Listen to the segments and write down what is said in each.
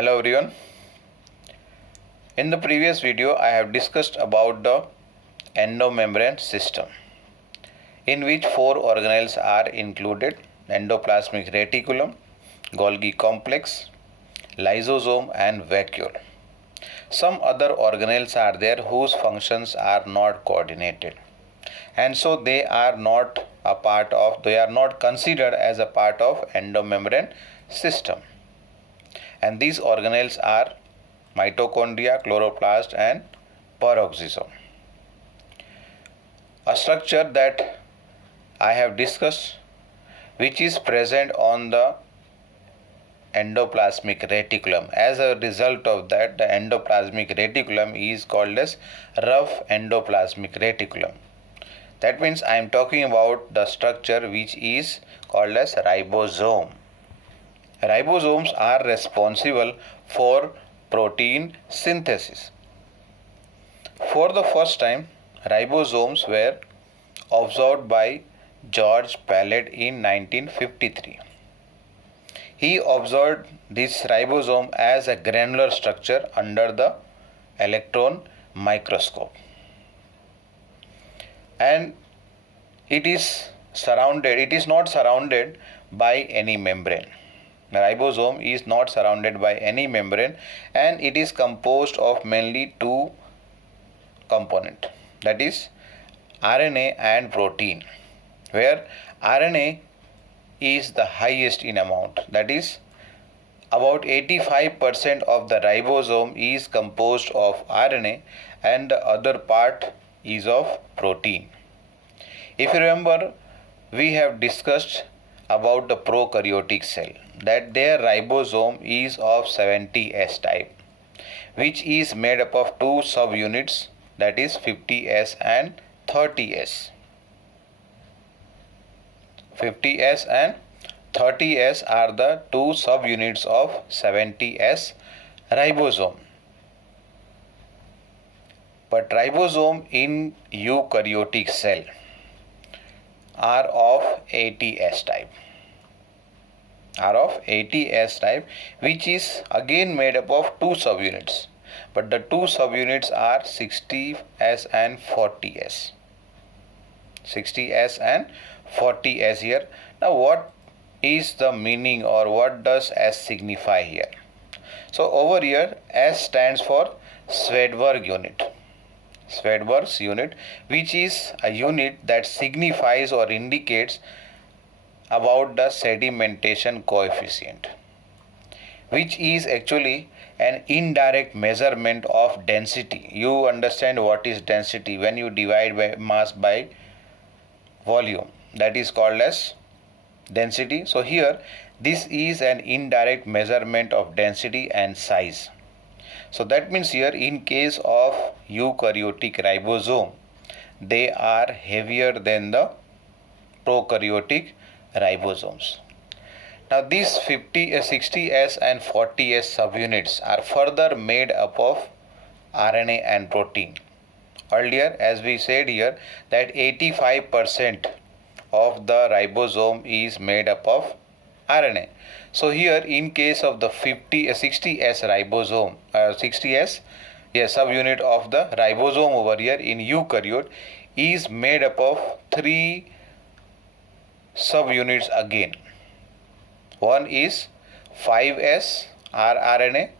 Hello everyone. In the previous video I have discussed about the endomembrane system in which four organelles are included: endoplasmic reticulum, Golgi complex, lysosome and vacuole. Some other organelles are there whose functions are not coordinated, and so they are not considered as a part of endomembrane system. And these organelles are mitochondria, chloroplast and peroxisome. A structure that I have discussed which is present on the endoplasmic reticulum. As a result of that, the endoplasmic reticulum is called as rough endoplasmic reticulum. That means I am talking about the structure which is called as ribosome. Ribosomes are responsible for protein synthesis. For the first time, ribosomes were observed by George Palade in 1953. He observed this ribosome as a granular structure under the electron microscope, and it is not surrounded by any membrane. The ribosome is not surrounded by any membrane, and it is composed of mainly two components, that is RNA and protein, where RNA is the highest in amount, that is about 85% of the ribosome is composed of RNA and the other part is of protein. If you remember, we have discussed about the prokaryotic cell, that their ribosome is of 70S type, which is made up of two subunits, that is 50S and 30S. 50S and 30S are the two subunits of 70S ribosome. But ribosome in eukaryotic cell are of 80S type, which is again made up of two subunits, but the two subunits are 60S and 40S. 60S and 40S here. Now what is the meaning, or what does S signify here? So over here S stands for Swedberg unit. Swedberg's unit, which is a unit that signifies or indicates about the sedimentation coefficient, which is actually an indirect measurement of density. You understand what is density when you divide by mass by volume, that is called as density. So here this is an indirect measurement of density and size. So that means here in case of eukaryotic ribosome, they are heavier than the prokaryotic ribosomes. Now these 60S and 40S subunits are further made up of RNA and protein. Earlier, as we said here, that 85% of the ribosome is made up of RNA. So here in case of the 60S ribosome, 60S subunit of the ribosome over here in eukaryote is made up of three subunits again. One is 5S rRNA,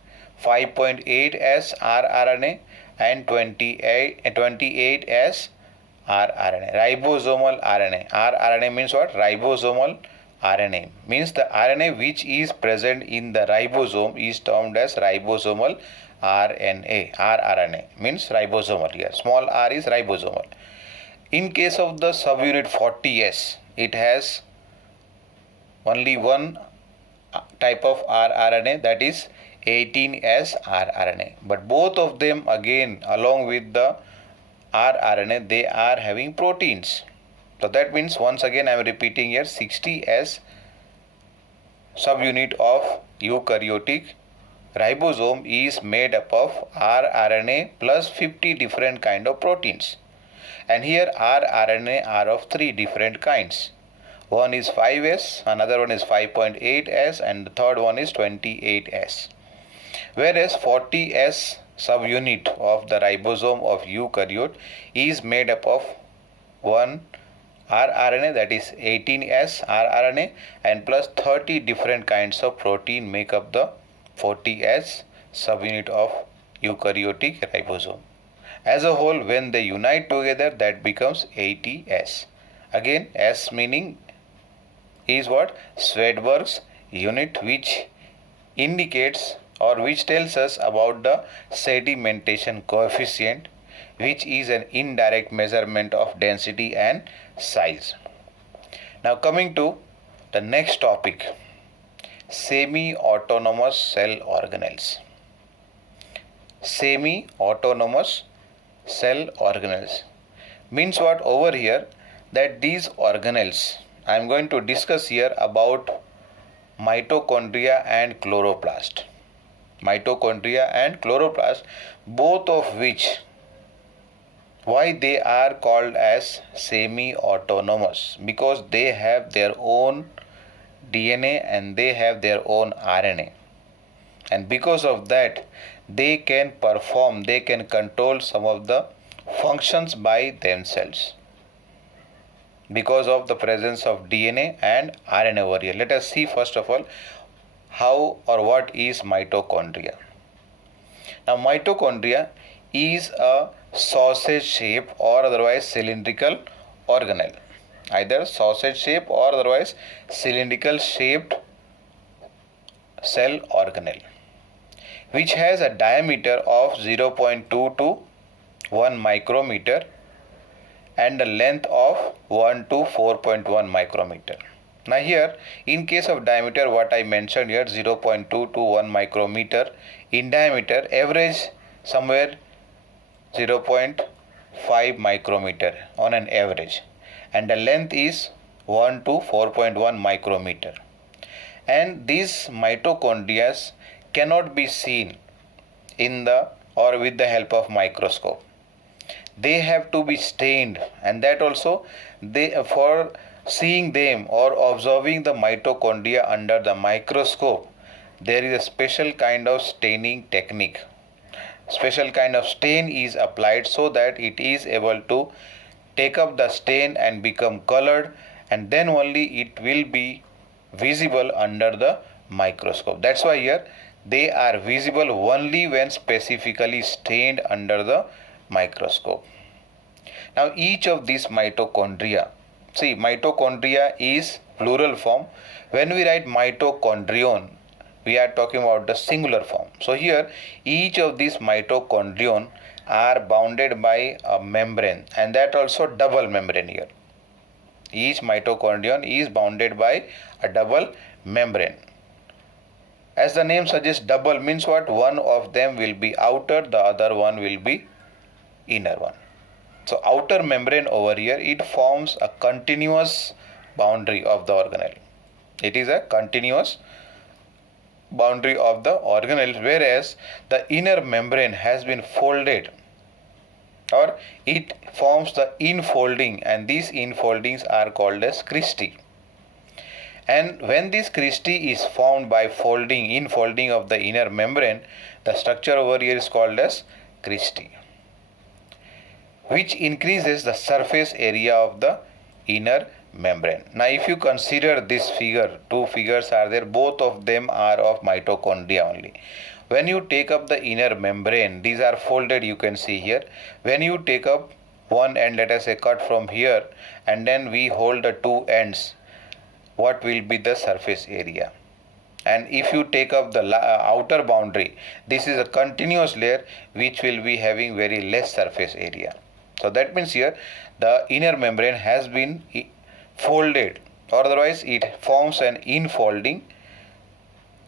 5.8S rRNA and 28S rRNA, ribosomal RNA. rRNA means what? Ribosomal RNA means the RNA which is present in the ribosome is termed as ribosomal RNA. rRNA means ribosomal here. Small r is ribosomal. In case of the subunit 40S, it has only one type of rRNA, that is 18S rRNA. But both of them again, along with the rRNA, they are having proteins. So that means once again I am repeating here, 60S subunit of eukaryotic ribosome is made up of rRNA plus 50 different kind of proteins. And here rRNA are of three different kinds. One is 5S, another one is 5.8S and the third one is 28S. whereas 40S subunit of the ribosome of eukaryote is made up of one rRNA, that is 18S rRNA, and plus 30 different kinds of protein make up the 40S subunit of eukaryotic ribosome. As a whole, when they unite together, that becomes 80S. Again, S meaning is what? Swedberg's unit, which indicates or which tells us about the sedimentation coefficient, which is an indirect measurement of density and size. Now coming to the next topic, semi-autonomous cell organelles. Semi-autonomous cell organelles means what over here? That these organelles, I am going to discuss here about mitochondria and chloroplast. Mitochondria and chloroplast, both of which, why they are called as semi-autonomous? Because they have their own DNA and they have their own RNA, and because of that they can perform, they can control some of the functions by themselves because of the presence of DNA and RNA over here. Let us see first of all how or what is mitochondria. Now mitochondria is a sausage shape or otherwise cylindrical organelle, either sausage shape or otherwise cylindrical shaped cell organelle, which has a diameter of 0.2 to 1 micrometer and a length of 1 to 4.1 micrometer. Now here, in case of diameter, what I mentioned here, 0.2 to 1 micrometer in diameter, average somewhere 0.5 micrometer on an average, and the length is 1 to 4.1 micrometer. And these mitochondria cannot be seen in the or with the help of microscope. They have to be stained, and that also for seeing them or observing the mitochondria under the microscope, there is a special kind of staining technique. Special kind of stain is applied so that it is able to take up the stain and become colored, and then only it will be visible under the microscope. That's why here they are visible only when specifically stained under the microscope. Now each of these mitochondria, see, mitochondria is plural form. When we write mitochondrion, we are talking about the singular form. So here each of these mitochondrion are bounded by a membrane, and that also double membrane here. Each mitochondrion is bounded by a double membrane. As the name suggests, double means what? One of them will be outer, the other one will be inner one. So outer membrane over here, it forms a continuous boundary of the organelle. It is a continuous boundary of the organelle, whereas the inner membrane has been folded, or it forms the infolding, and these infoldings are called as cristae. And when this cristae is formed by infolding of the inner membrane, the structure over here is called as cristae, which increases the surface area of the inner membrane. Now if you consider this figure, two figures are there, both of them are of mitochondria only. When you take up the inner membrane, these are folded, you can see here. When you take up one end, let us say cut from here, and then we hold the two ends, what will be the surface area? And if you take up the outer boundary, this is a continuous layer which will be having very less surface area. So that means here the inner membrane has been folded, or otherwise it forms an infolding,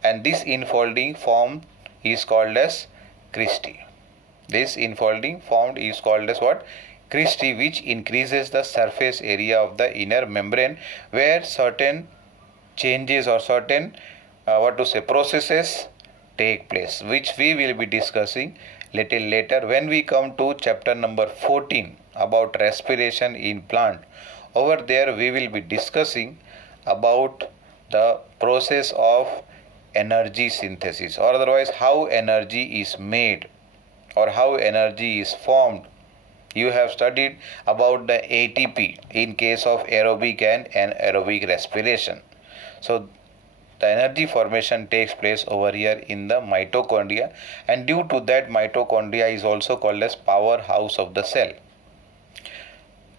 and this infolding form is called as cristae. This infolding formed is called as what? Cristae, which increases the surface area of the inner membrane, where certain changes or certain processes take place, which we will be discussing little later when we come to chapter number 14 about respiration in plant. Over there we will be discussing about the process of energy synthesis, or otherwise how energy is made or how energy is formed. You have studied about the ATP in case of aerobic and anaerobic respiration. So the energy formation takes place over here in the mitochondria, and due to that mitochondria is also called as powerhouse of the cell.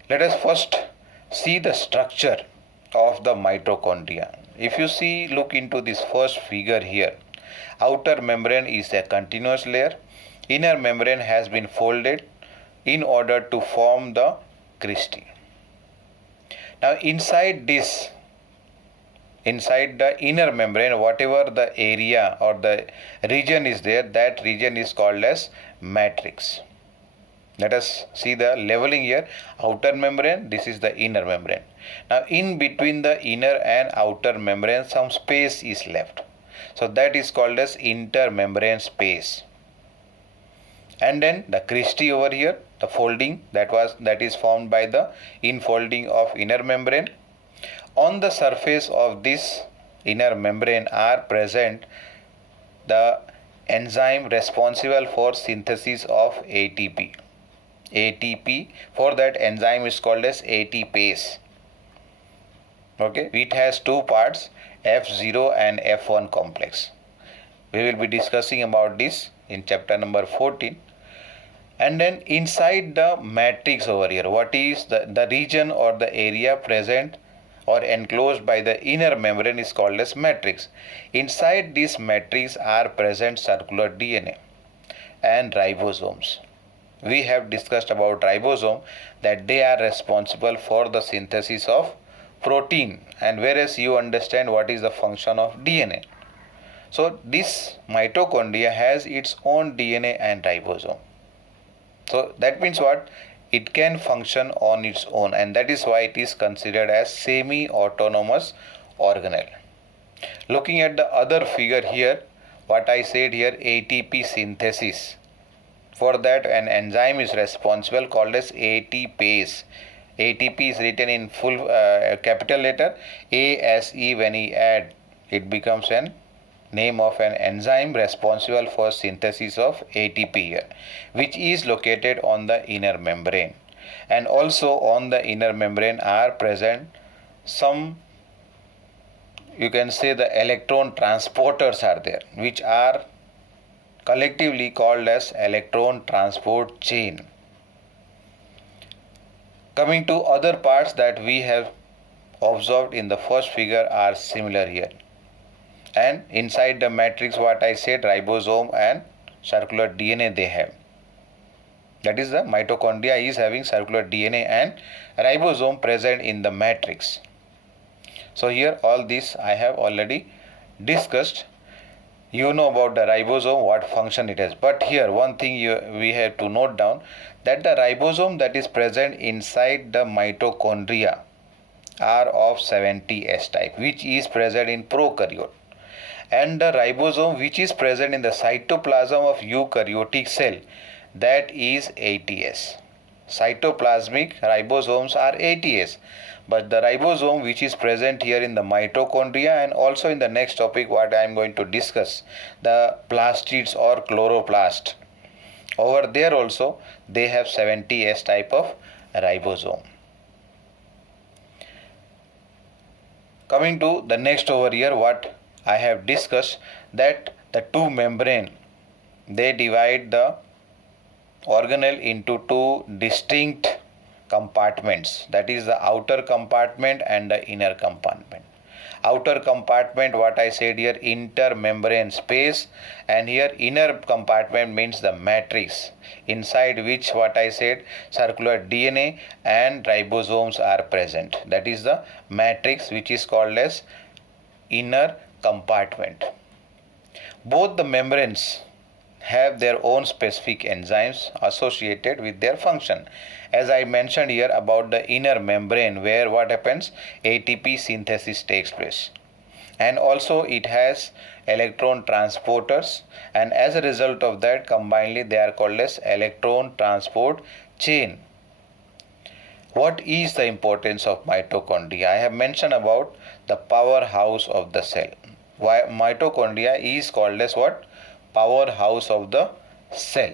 Let us first see the structure of the mitochondria. If you see, look into this first figure here. Outer membrane is a continuous layer. Inner membrane has been folded in order to form the cristae. Now inside this, inside the inner membrane, whatever the area or the region is there, that region is called as matrix. Let us see the leveling here. Outer membrane, this is the inner membrane. Now in between the inner and outer membrane, some space is left. So that is called as intermembrane space. And then the cristae over here, the folding that is formed by the infolding of inner membrane. On the surface of this inner membrane are present the enzyme responsible for synthesis of ATP. ATP, for that enzyme is called as ATPase. Okay, it has two parts, F0 and F1 complex. We will be discussing about this in chapter number 14. And then inside the matrix over here, what is the region or the area present or enclosed by the inner membrane is called as matrix. Inside this matrix are present circular DNA and ribosomes. We have discussed about ribosome, that they are responsible for the synthesis of protein, and whereas you understand what is the function of DNA. So this mitochondria has its own DNA and ribosome. So that means what? It can function on its own, and that is why it is considered as semi-autonomous organelle. Looking at the other figure here, what I said here, ATP synthesis. For that an enzyme is responsible called as ATPase. ATP is written in full capital letter. ASE, when we add, it becomes an name of an enzyme responsible for synthesis of ATP here, which is located on the inner membrane. And also on the inner membrane are present some, you can say, the electron transporters are there, which are collectively called as electron transport chain. Coming to other parts that we have observed in the first figure are similar here. And inside the matrix, what I said, ribosome and circular DNA they have. That is, the mitochondria is having circular DNA and ribosome present in the matrix. So here all this I have already discussed. You know about the ribosome, what function it has. But here one thing we have to note down, that the ribosome that is present inside the mitochondria are of 70S type, which is present in prokaryote. And the ribosome which is present in the cytoplasm of eukaryotic cell, that is 80S. Cytoplasmic ribosomes are 80S. But the ribosome which is present here in the mitochondria, and also in the next topic what I am going to discuss, the plastids or chloroplast, over there also they have 70S type of ribosome. Coming to the next over here, what I have discussed, that the two membrane, they divide the organelle into two distinct compartments, that is the outer compartment and the inner compartment. Outer compartment, what I said here, intermembrane space, and here inner compartment means the matrix, inside which, what I said, circular DNA and ribosomes are present. That is the matrix which is called as inner compartment. Both the membranes have their own specific enzymes associated with their function. As I mentioned here about the inner membrane, where what happens, ATP synthesis takes place, and also it has electron transporters, and as a result of that combinedly they are called as electron transport chain. What is the importance of mitochondria? I have mentioned about the powerhouse of the cell. mitochondria is called as what? Powerhouse of the cell.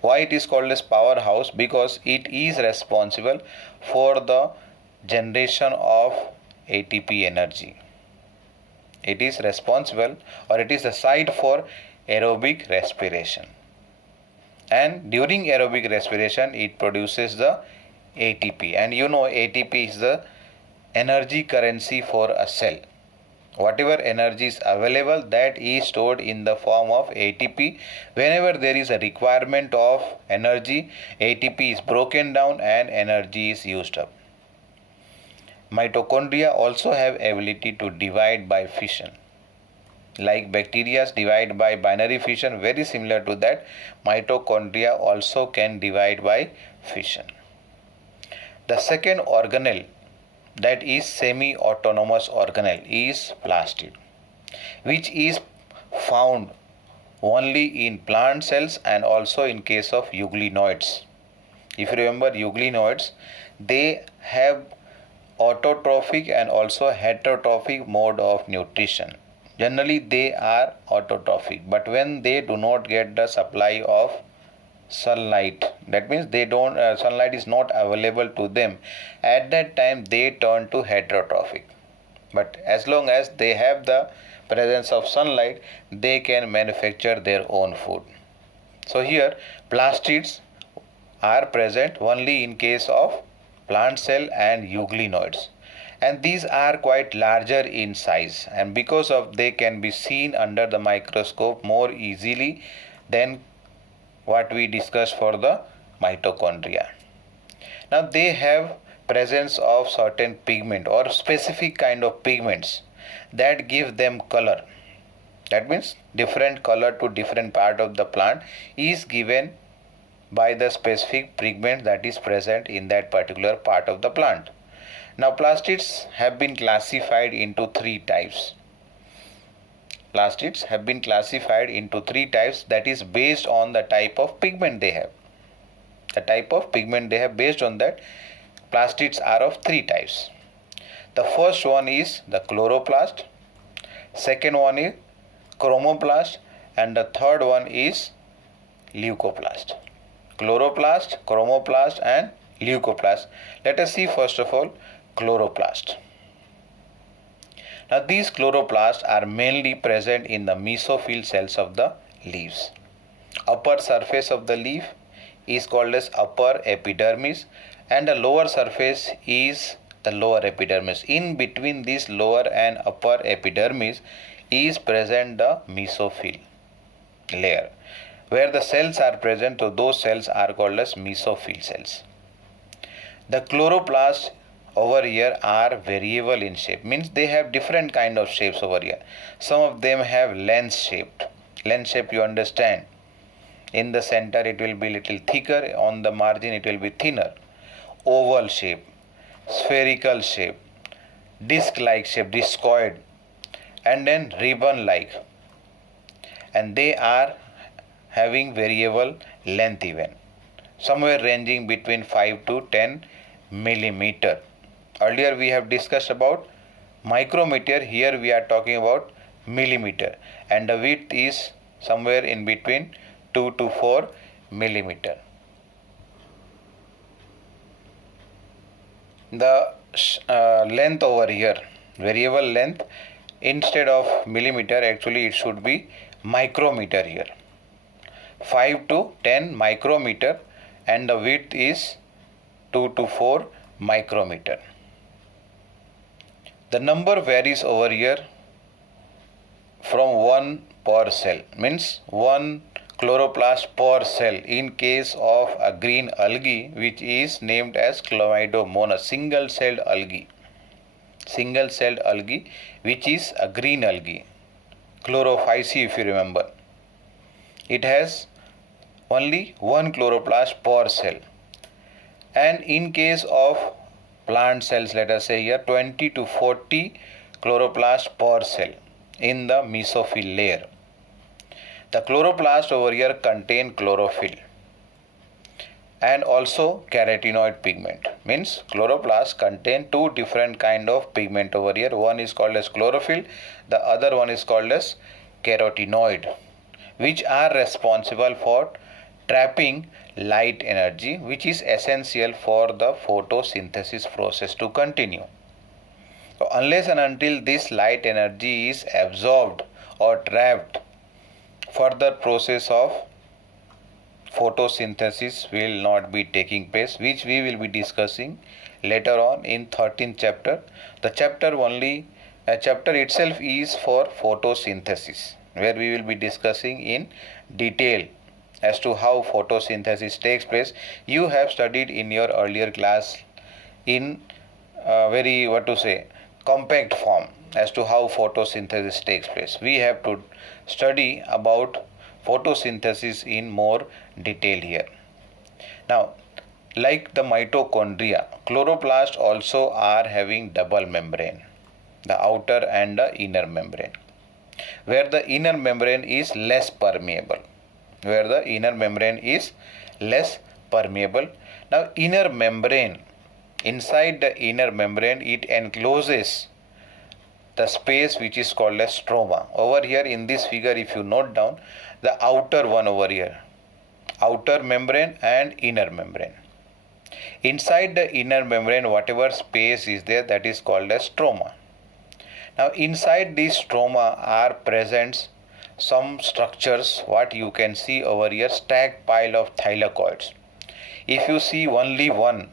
Why it is called as powerhouse? Because it is responsible for the generation of ATP energy. It is responsible, or it is the site for aerobic respiration. And during aerobic respiration, it produces the ATP. And you know ATP is the energy currency for a cell. Whatever energy is available, that is stored in the form of ATP. Whenever there is a requirement of energy, ATP is broken down and energy is used up. Mitochondria also have ability to divide by fission. Like bacteria divide by binary fission, very similar to that, mitochondria also can divide by fission. The second organelle, that is semi-autonomous organelle, is plastid, which is found only in plant cells and also in case of euglenoids. If you remember euglenoids, they have autotrophic and also heterotrophic mode of nutrition. Generally they are autotrophic, but when they do not get the supply of sunlight, that means they don't sunlight is not available to them, at that time they turn to heterotrophic. But as long as they have the presence of sunlight, they can manufacture their own food. So here plastids are present only in case of plant cell and euglenoids, and these are quite larger in size, and because of they can be seen under the microscope more easily than what we discussed for the mitochondria. Now they have presence of certain pigment or specific kind of pigments that give them color. That means different color to different part of the plant is given by the specific pigment that is present in that particular part of the plant. Now plastids have been classified into three types. Plastids have been classified into three types, that is based on the type of pigment they have. The type of pigment they have, based on that, plastids are of three types. The first one is the chloroplast, second one is chromoplast, and the third one is leucoplast. Chloroplast, chromoplast and leucoplast. Let us see first of all chloroplast. Now these chloroplasts are mainly present in the mesophyll cells of the leaves. Upper surface of the leaf is called as upper epidermis, and the lower surface is the lower epidermis. In between this lower and upper epidermis is present the mesophyll layer, where the cells are present. So those cells are called as mesophyll cells. The chloroplasts over here are variable in shape, means they have different kind of shapes over here. Some of them have lens shaped. Lens shape you understand. In the center it will be little thicker, on the margin it will be thinner. Oval shape, spherical shape, disc like shape, discoid, and then ribbon like. And they are having variable length even, somewhere ranging between 5 to 10 millimeter. Earlier we have discussed about micrometer, here we are talking about millimeter, and the width is somewhere in between 2 to 4 millimeter. The length over here, variable length, instead of millimeter actually it should be micrometer here. 5 to 10 micrometer, and the width is 2 to 4 micrometer. The number varies over here from 1 per cell, means 1 chloroplast per cell in case of a green algae which is named as Chlamydomonas, single celled algae. Single celled algae which is a green algae, chlorophyceae if you remember. It has only 1 chloroplast per cell. And in case of plant cells, let us say here 20 to 40 chloroplast per cell in the mesophyll layer. The chloroplast over here contain chlorophyll, and also carotenoid pigment. Means chloroplast contain two different kind of pigment over here. One is called as chlorophyll, the other one is called as carotenoid, which are responsible for trapping light energy, which is essential for the photosynthesis process to continue. So unless and until this light energy is absorbed or trapped, further process of photosynthesis will not be taking place, which we will be discussing later on in 13th chapter. The chapter itself is for photosynthesis, where we will be discussing in detail as to how photosynthesis takes place. You have studied in your earlier class in very compact form as to how photosynthesis takes place. We have to study about photosynthesis in more detail here. Now, like the mitochondria, chloroplast also are having double membrane, the outer and the inner membrane, where the inner membrane is less permeable. Now, inside the inner membrane, it encloses the space which is called as stroma. Over here in this figure, if you note down, the outer one over here, outer membrane and inner membrane. Inside the inner membrane, whatever space is there, that is called as stroma. Now, inside this stroma are present some structures, what you can see over here, stacked pile of thylakoids. If you see only one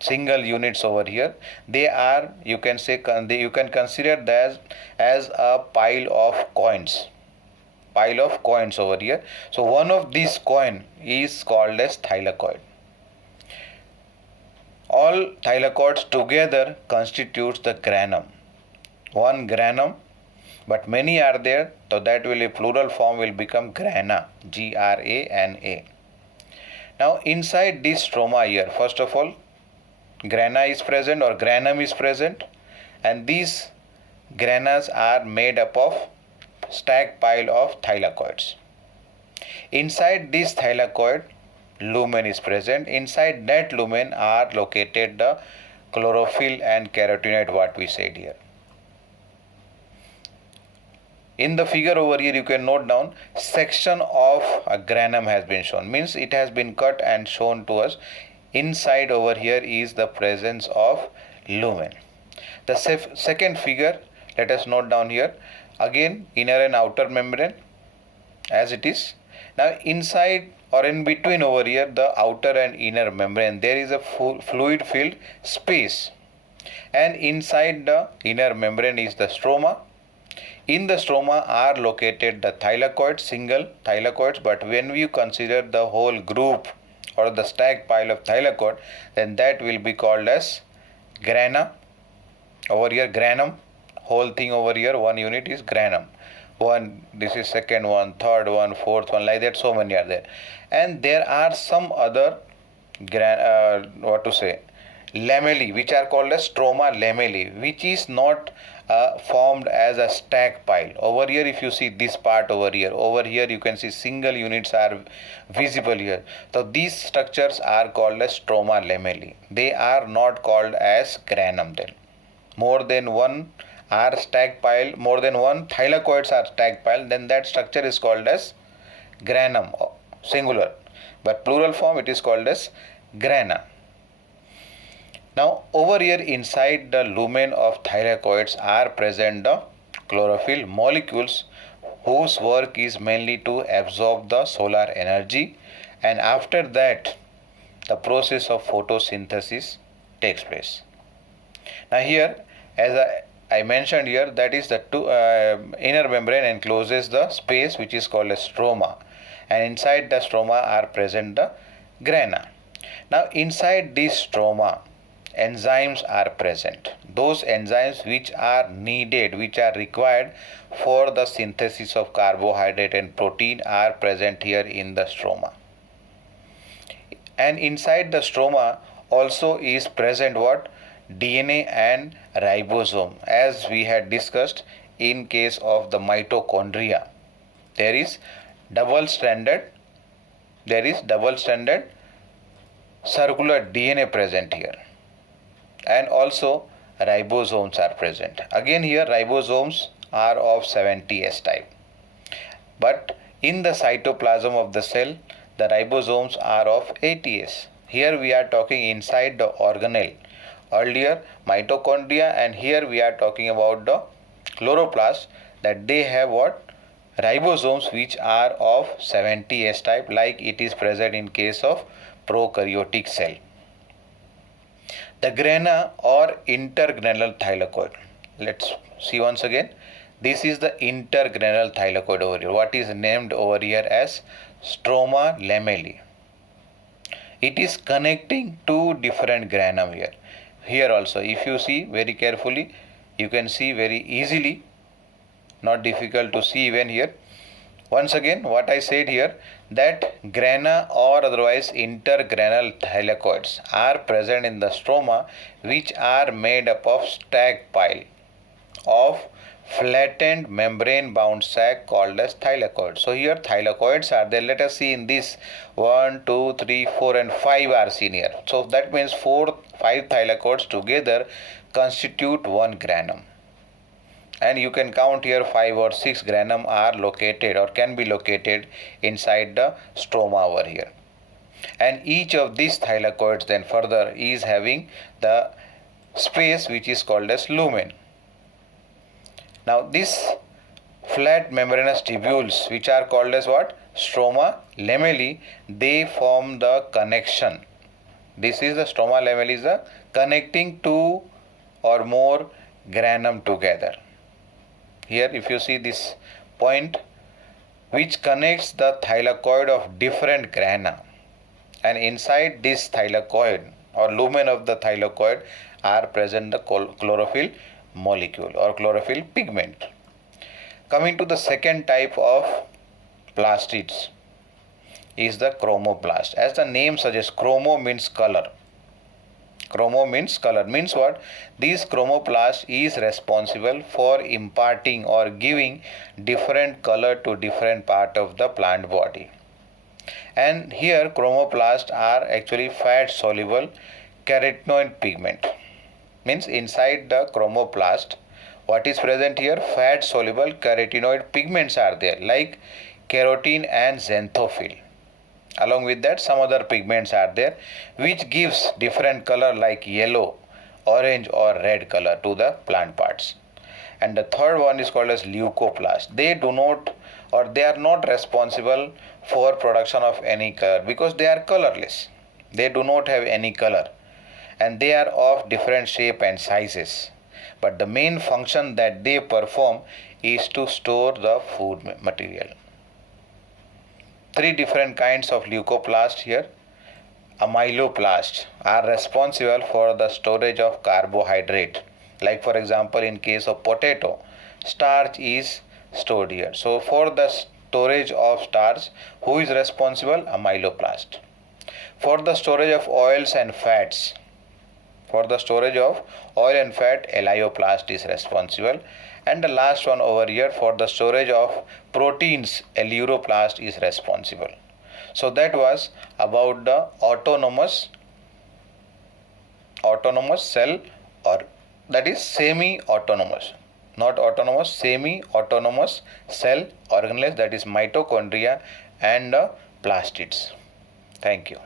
single units over here, they are, you can consider that as a pile of coins over here. So one of these coin is called as thylakoid. All thylakoids together constitutes the granum. One granum, but many are there, so that will, a plural form will become grana, Grana. Now inside this stroma here, first of all, grana is present or granum is present, and these granas are made up of stacked pile of thylakoids. Inside this thylakoid, lumen is present. Inside that lumen are located the chlorophyll and carotenoid, what we said here. In the figure over here, you can note down section of a granum has been shown. Means it has been cut and shown to us. Inside over here is the presence of lumen. The second figure, let us note down here. Again, inner and outer membrane as it is. Now inside or in between over here, the outer and inner membrane, there is a fluid filled space. And inside the inner membrane is the stroma. In the stroma are located the thylakoids, single thylakoids, but when we consider the whole group or the stacked pile of thylakoid, then that will be called as grana. Over here, granum, whole thing over here, one unit is granum. One, this is second one, third one, fourth one, like that, so many are there. And there are some other lamellae, which are called as stroma lamellae, which is not formed as a stack pile. Over here, if you see this part over here you can see single units are visible here. So these structures are called as stroma lamellae. They are not called as granum then. More than one are stack pile, more than one thylakoids are stack pile, then that structure is called as granum, singular. But plural form, it is called as grana. Now over here inside the lumen of thylakoids are present the chlorophyll molecules, whose work is mainly to absorb the solar energy, and after that the process of photosynthesis takes place. Now here, as I mentioned here, that is the inner membrane encloses the space which is called as stroma, and inside the stroma are present the grana. Now inside this stroma, enzymes are present. Those enzymes which are needed, which are required for the synthesis of carbohydrate and protein are present here in the stroma. And inside the stroma also is present what? DNA and ribosome, as we had discussed in case of the mitochondria. There is double stranded circular DNA present here, and also ribosomes are present. Again here ribosomes are of 70S type, but in the cytoplasm of the cell the ribosomes are of 80S. Here we are talking inside the organelle, earlier mitochondria, and here we are talking about the chloroplast, that they have what? Ribosomes which are of 70S type, like it is present in case of prokaryotic cell. The grana or intergranular thylakoid. Let's see once again. This is the intergranular thylakoid over here. What is named over here as stroma lamellae. It is connecting two different granum here. Here also, if you see very carefully, you can see very easily, not difficult to see even here. Once again, what I said here, that grana or otherwise intergranular thylakoids are present in the stroma, which are made up of stack pile of flattened membrane bound sac called as thylakoid. So here thylakoids are there. Let us see in this 1, 2, 3, 4 and 5 are seen here. So that means 5 thylakoids together constitute one granum. And you can count here 5 or 6 granum are located or can be located inside the stroma over here. And each of these thylakoids then further is having the space which is called as lumen. Now this flat membranous tubules which are called as what? Stroma lamellae, they form the connection. This is the stroma lamellae, is the connecting two or more granum together. Here if you see this point which connects the thylakoid of different grana, and inside this thylakoid or lumen of the thylakoid are present the chlorophyll molecule or chlorophyll pigment. Coming to the second type of plastids is the chromoplast. As the name suggests, chromo means color. Chromo means color. Means what? This chromoplast is responsible for imparting or giving different color to different part of the plant body. And here chromoplasts are actually fat soluble carotenoid pigment. Means inside the chromoplast, what is present here? Fat soluble carotenoid pigments are there, like carotene and xanthophyll. Along with that, some other pigments are there which gives different color like yellow, orange or red color to the plant parts. And the third one is called as leucoplast. They do not, or they are not responsible for production of any color because they are colorless. They do not have any color and they are of different shape and sizes. But the main function that they perform is to store the food material. Three different kinds of leucoplast here. Amyloplast are responsible for the storage of carbohydrate. Like for example, in case of potato, starch is stored here. So for the storage of starch, who is responsible? Amyloplast. For the storage of oils and fats, elaioplast is responsible. And the last one over here, for the storage of proteins, eleuroplast is responsible. So that was about the autonomous cell, or that is semi-autonomous, not autonomous, semi-autonomous cell organelles, that is mitochondria and plastids. Thank you.